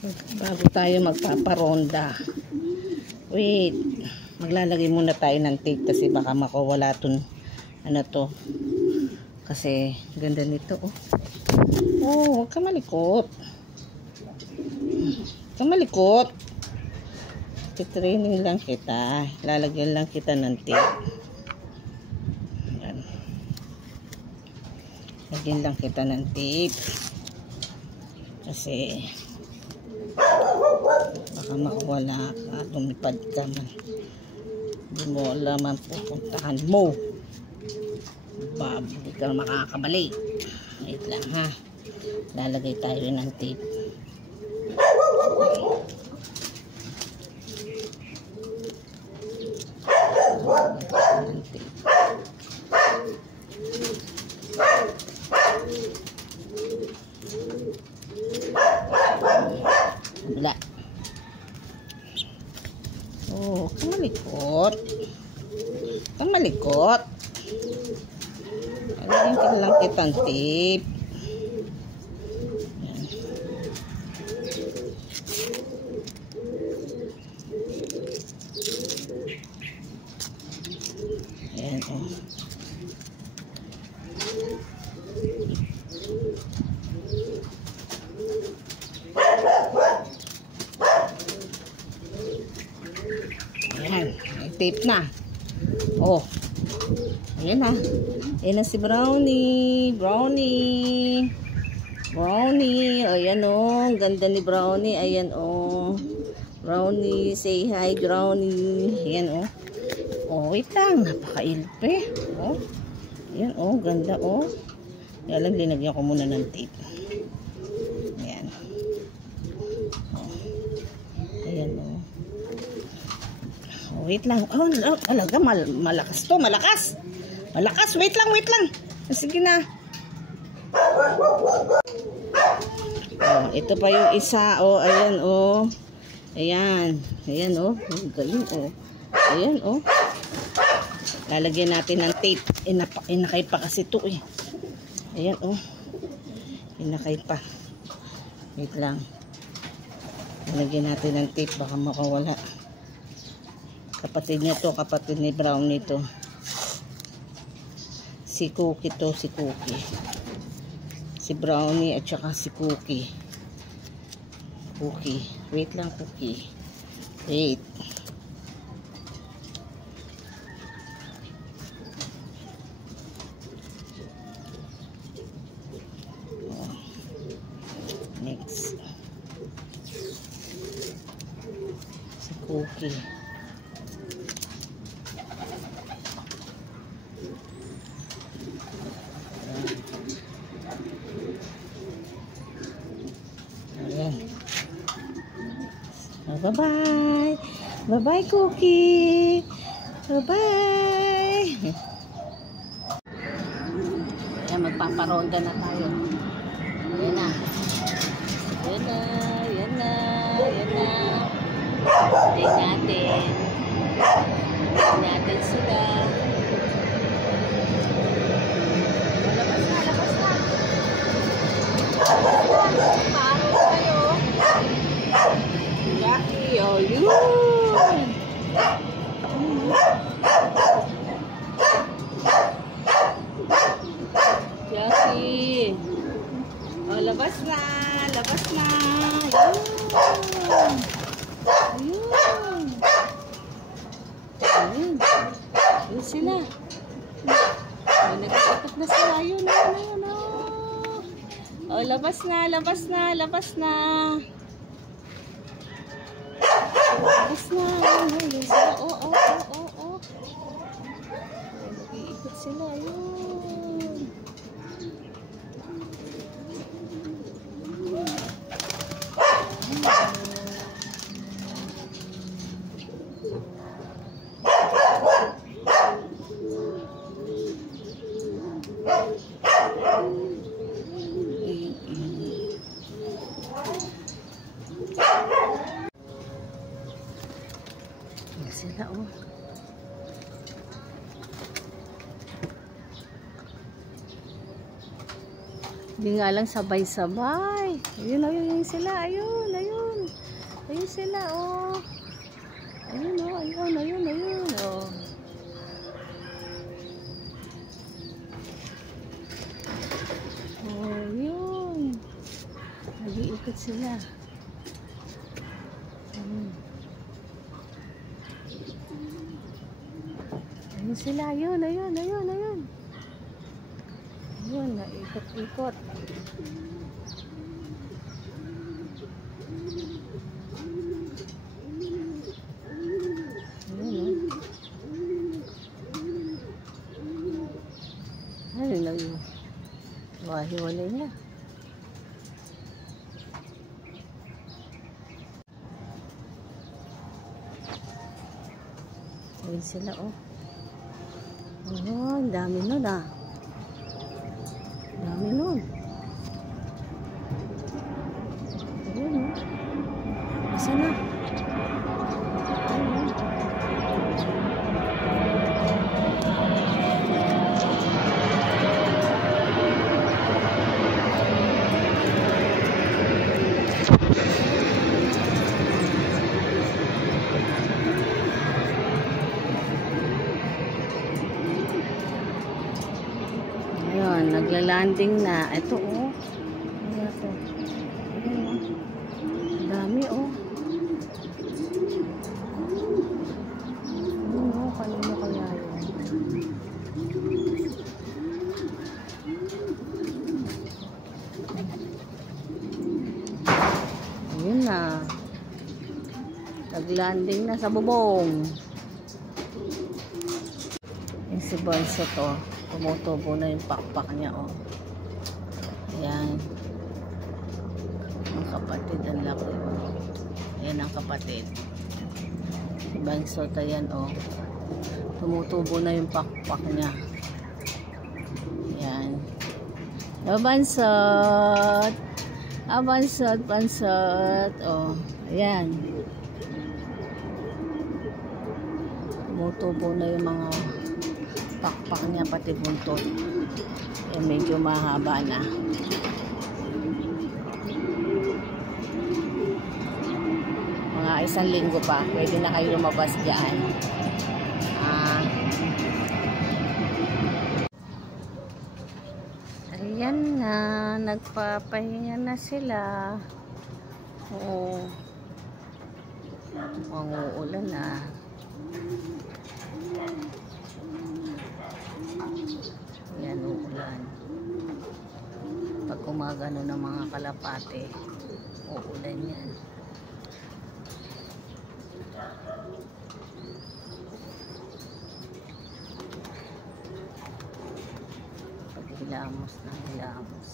Bago tayo magpaparonda. Wait. Maglalagay muna tayo ng tape kasi baka makawala tong ano to. Kasi ganda nito oh. Oh, huwag ka malikot. Huwag ka malikot. Titraining lang kita. Lalagyan lang kita ng tape. Ayan. Lagyan lang kita ng tape. Kasi baka makawala ka, lumipad ka man. Hindi mo alam ang pupuntahan mo. Hindi ka makakabalik. Wait lang ha. Lalagay tayo ng tape. Wala. Oh, kamalikot. Kamalikot. Lagyan ka lang kitang tape. Ayan, oh. Ayan, may tape na. Oh. Ayan na. Ayan na si Brownie. Brownie. Brownie. Ayan oh. Ganda ni Brownie. Ayan oh. Brownie. Say hi, Brownie. Ayan oh. Oh, wait lang. Napaka-ilpe. Oh. Ayan oh. Ganda oh. Kaya lang linagyan ko muna ng tape. Ayan. Oh. Ayan oh. Oh, wait lang. Oh, talaga malakas to. Malakas. Malakas. Wait lang, wait lang. Sige na. Oh, ito pa yung isa. Oh, ayan oh. Ayan. Ayan oh. Galing oh. Ayan oh. Lalagyan natin ng tape. Inakay pa kasi ito eh. Ayan oh. Inakay pa. Wait lang. Lalagyan natin ng tape. Baka makawala. Kapatid niya to. Kapatid ni Brownie to. Si Cookie to. Si Cookie. Si Brownie at saka si Cookie. Cookie. Wait lang Cookie. Wait. Next. Si Cookie. Ayan. Bye-bye. Bye-bye, Cookie. Bye-bye. Ayan, magpaparonda na tayo. Ayan na. Ayan na. Ayan na. Ayan na. Tingnan natin. Tingnan natin sila. Labas na, labas na. Paano kayo? Jackie, oh yun. Jackie. Oh, labas na. Labas na. Ayun. Ayun. Ayun. Ayun sila. Oh, nagkakat na sila. Ayun, ayun, ayun. Oh, labas na. Labas na. Labas na. Labas na. Ayun sila. Oh, oh, oh, oh, oh. Nag-iikot sila. Ayun. Ayan sila oh. Hindi nga lang sabay-sabay. Ayun, ayun sila. Ayun, ayun. Ayun sila, oh. Ayun, oh. Ayun, ayun, ayun, oh. Oh, yun. Nag-iikot sila. Ayun sila, ayun, ayun, ayun, ayun. Ayun, naikot-ikot. Ayun, oh. Ayun lang yun. Wahiwalay niya. Ayun sila, oh. Oh, ang dami nun, ah. Dami nun. Ayun, oh. Asa na? Ayun, ayun, nagla-landing na. Ito, oh. Ano ito? Ayun, oh. Dami, oh. Ayun, oh. Kanino kaya yun? Ayun na. Nag-landing na sa bubong. Yung si Bonso to. Tumutubo na yung pakpak niya, oh. Ayan. Ang kapatid, ang laki, oh. Ayan ang kapatid. Si Bonso to yan, oh. Tumutubo na yung pakpak niya. Ayan. Oh, Bansot. Ah, Bansot, Bansot. Oh, ayan. Tumutubo na yung mga pakpak niya, pati buntot. Eh, medyo mahaba na. Mga 1 linggo pa, pwede na kayo lumabas dyan. Ayan na, nagpapahinga na sila. Oo. Manguulan na. Ayan, uulan. Pag kumagano ng mga kalapate, uulan yan. Pag hilamos na hilamos.